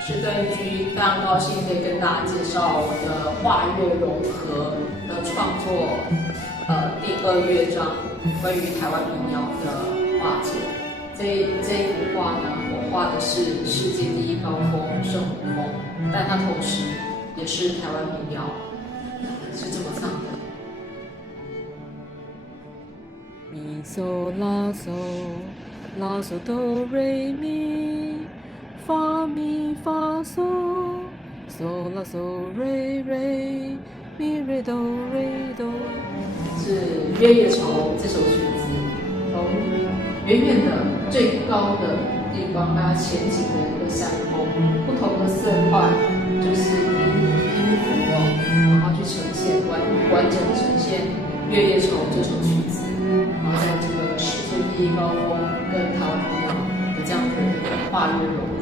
是邓玉居，非常高兴可以跟大家介绍我的画乐融合的创作，第2乐章关于台湾民谣的画作。这一幅画呢，我画的是世界第一高峰圣母峰，但它同时也是台湾民谣，是这么唱的。咪嗦拉嗦拉嗦哆瑞咪。发咪发嗦，嗦啦嗦瑞瑞，咪瑞哆瑞哆，是《月夜愁》这首曲子，从远远的最高的地方，它前景的一个山峰，不同的色块，就是音符然后去呈现完整呈现《月夜愁》这首曲子，然后在这个世界第一高峰跟台湾民谣的这样的一个画乐融合。